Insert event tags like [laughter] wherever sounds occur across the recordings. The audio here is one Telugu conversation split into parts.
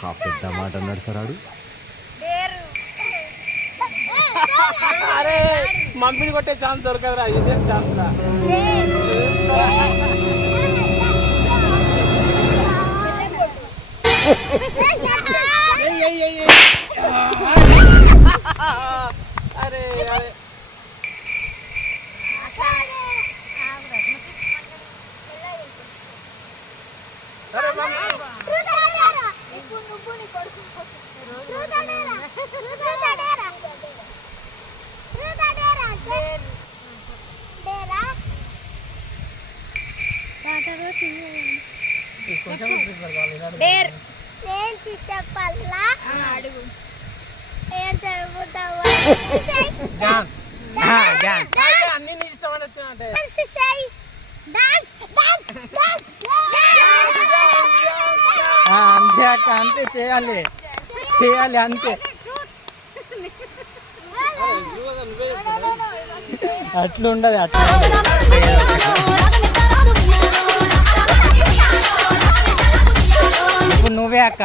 ఆ పెద్ద మాట అన్నాడు సార్ ఆడు. అరే మమ్మీని కొట్టే ఛాన్స్ దొరకదురా ఇదే ఛాన్స్ రా. ఏయ్, అరే. అరే మమ్మీ. ఇప్పుడు నువ్వు నీ కొడుకు డేరా నేను చెప్పాలా అడుగు ఏం చదువుకుంటావా డాన్స్ డాన్స్ అన్ని నీ ఇష్టం డాన్స్ డాన్స్ డాన్స్ అంతే చేయాలి. చేయాలి అంతే. అట్లా ఉండదు అట్లా ఇప్పుడు నువ్వే అక్క.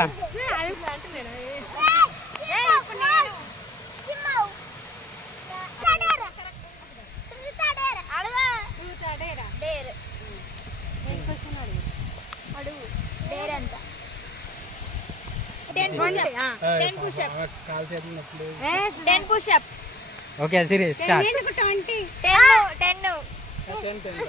Ten pushup ten pushup okay serious start ten ten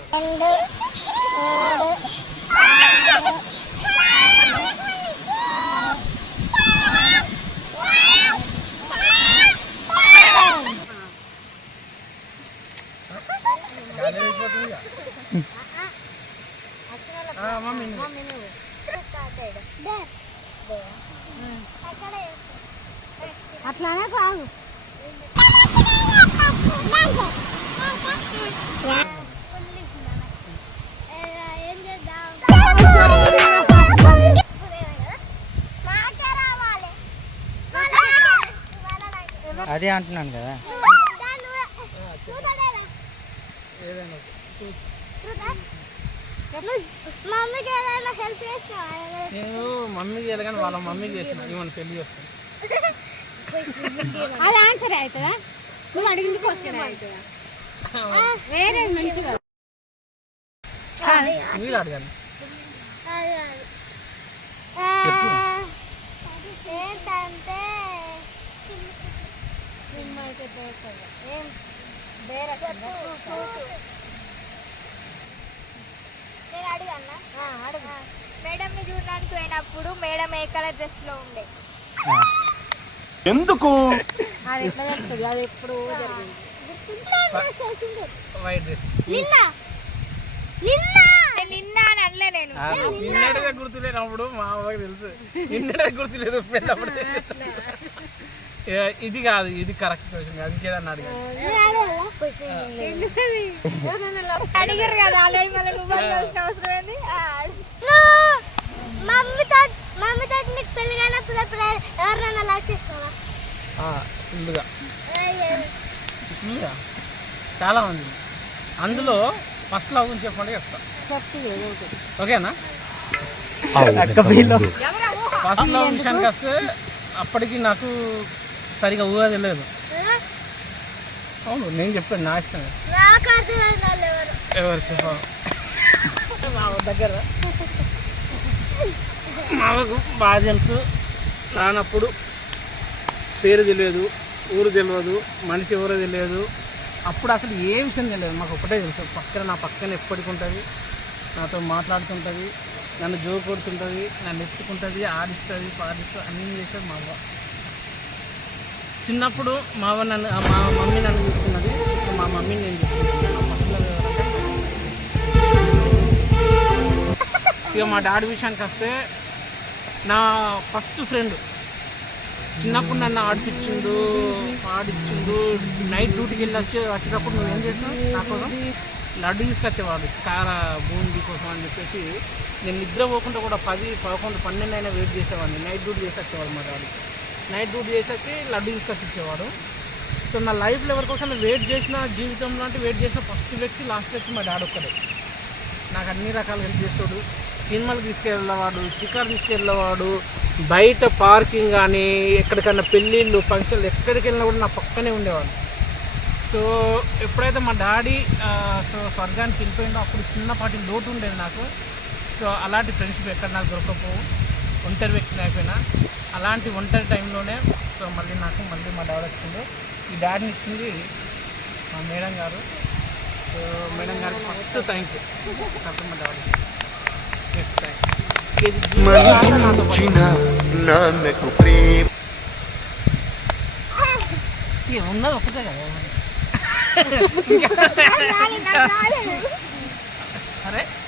mummy అట్లానే కాదు. అదే అంటున్నాను కదా. ఏదైనా మమ్మీకి ఏదైనా హెల్ప్ చేసినావా నేను మమ్మీకి వెళ్ళగానే వాళ్ళ మమ్మీకి చేసిన ఇవన్నీ పెళ్ళి చేస్తాను. [laughs] అది ఆన్సర్ అవుతుందా? నువ్వు అడిగింది క్వశ్చన్ అవుతుందా? వేరే మంచిగా. మీరు అడగాలి ఏంటంటే ఏం? వేరే నేను అడిగన్నా అడుగు. మేడంని చూడడానికి పోయినప్పుడు మేడం ఏ కలర్ డ్రెస్లో ఉండే ఎందుకు? అది ఎట్లా తెలుస్తుంది? అది ఎప్పుడు వైట్ డ్రెస్. నిన్న. నిన్న. నేను నిన్న అని అనలే నేను. నిన్నటిగా గుర్తులేనప్పుడు మా అవ్వకి తెలుసు. నిన్నటిగా గుర్తులేదు పెళ్ళప్పుడు ఇది కాదు ఇది కరెక్ట్ క్వశ్చన్ అది ఇంకేదన్నా అడిగాను అడిగారు కదా ఆల్రెడీ మళ్ళీ నువ్వు అడగాల్సిన అవసరం ఏంది మమ్మీతో మమ్మీతో నీకు పెళ్ళి కానప్పుడు ఎప్పుడు ఎవరినైనా లవ్ చేస్తావా ఫుల్గా ఫుల్గా చాలా మంది అందులో ఫస్ట్ లవ్ గురించి చెప్పండి చెప్తా ఓకేనా ఫస్ట్ లవ్ విషయానికి వస్తే అప్పటికి నాకు సరిగా ఊహ తెలియదు. అవును నేను చెప్పాను నా ఇష్టం ఎవరు. ఎవరు చెప్పాలి మా దగ్గర. మాకు బాగా తెలుసు. రానప్పుడు పేరు తెలియదు ఊరు తెలియదు మనిషి ఎవరో తెలియదు. అప్పుడు అసలు ఏ విషయం తెలియదు. మాకు ఒకటే తెలుసు. పక్కన నా పక్కన ఎప్పటికి ఉంటుంది. నాతో మాట్లాడుతుంటుంది. నన్ను జో కొడుతుంటుంది. నన్ను ఎత్తుకుంటుంది ఆడిస్తుంది పాడిస్తుంది అన్నీ చేసేది మా అవ్వ. చిన్నప్పుడు మా అవ్వ నన్ను మా మమ్మీ నన్ను చూసుకున్నది. మా మమ్మీని నేను చూసుకున్నాను ఇక మా డాడీ విషయానికి వస్తే నా ఫస్ట్ ఫ్రెండ్. చిన్నప్పుడు నన్ను ఆడిపించిండు ఆడిచ్చిండు. నైట్ డ్యూటీకి వెళ్ళి వచ్చి వచ్చేటప్పుడు నువ్వు ఏం చేసావు నా కోసం లడ్డు తీసుకొచ్చేవాడు కార బూందీ కోసం అని చెప్పేసి నేను నిద్ర పోకుండా కూడా పది పదకొండు పన్నెండు అయినా వెయిట్ చేసేవాడిని. నైట్ డ్యూటీ చేసి వచ్చేవాడు మా డాడీ. నైట్ డ్యూటీ చేసేసి లడ్డు తీసుకొచ్చి ఇచ్చేవాడు సో నా లైఫ్లో ఎవరి కోసం వెయిట్ చేసిన జీవితంలో అంటే వెయిట్ చేసిన ఫస్ట్ వ్యక్తి లాస్ట్ వ్యక్తి మా డాడీ ఒక్కడే. నాకు అన్ని రకాలు హెల్ప్ చేస్తాడు. సినిమాలు తీసుకెళ్ళేవాడు షికార్ తీసుకెళ్ళేవాడు. బయట పార్కింగ్ కానీ ఎక్కడికైనా పెళ్ళిళ్ళు ఫంక్షన్లు ఎక్కడికి వెళ్ళినా కూడా నా పక్కనే ఉండేవాడు. సో ఎప్పుడైతే మా డాడీ సో స్వర్గానికి వెళ్ళిపోయిందో అప్పుడు చిన్నపాటి లోటు ఉండేది నాకు. సో అలాంటి ఫ్రెండ్షిప్ ఎక్కడ నాకు దొరకపోవు ఒంటరి వ్యక్తిని అయిపోయినా అలాంటి ఒంటరి టైంలోనే సో మళ్ళీ నాకు మళ్ళీ మా డాడీ వచ్చింది ఈ డాడీని ఇచ్చింది మా మేడం గారు. సో మేడం గారికి ఫస్ట్ థ్యాంక్ యూ తర్వాత మా డాడీ నాన్నకు ప్రేమ. ఉన్నది ఒకటే కదా. సరే [laughs]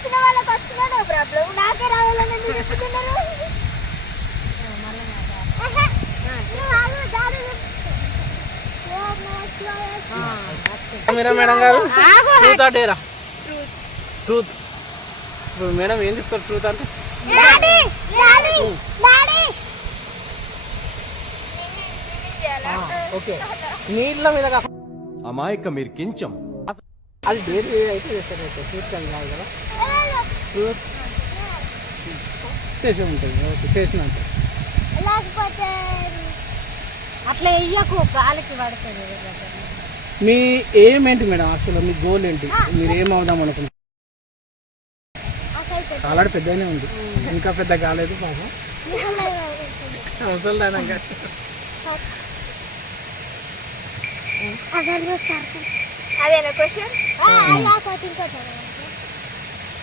వచ్చిన వాళ్ళకి వచ్చినాడు ప్రాబ్లం నాకే రావాలని ఎందుకు చెప్తున్నారు. మీరా మేడం గారు? ట్రూత్ డేరా ట్రూత్ ఇప్పుడు మేడం ఏం చెప్తారు ట్రూత్ అంటే? ఓకే. నీళ్ళ మీద కాకుండా అమాయక మీరు కించం. అది డైలీ అయితే చేస్తారు అయితే. ట్రూత్ అది కాదు కదా. ట్రూత్ చేసి ఉంటుంది ఓకే చేసిన అంటే లేకపోతే అట్లా వెయ్యకు గాలికి పడుతుంది మీ ఏం ఏంటి మేడం అసలు మీ గోల్ ఏంటి మీరు ఏం అవుదాం అనుకుంటున్నారు అసలు ఆల్రెడీ పెద్దగానే ఉంది ఇంకా పెద్ద కాలేదు పాపం అదేనా క్వశ్చన్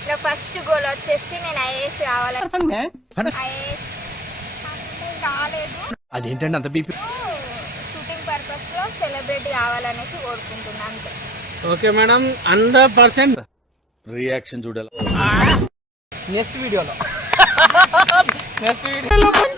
నా ఫస్ట్ గోల్ వచ్చేసి నేను ఐఏఎస్ కావాలని ఐఏఎస్ కాలేదు అదేంటండి అంత బీపీ? షూటింగ్ పర్పస్లో సెలబ్రిటీ కావాలనేసి కోరుకుంటున్నాను అంతే. Okay madam hundred percent. Reaction చూడాలి. నెక్స్ట్ వీడియోలో నెక్స్ట్ వీడియోలో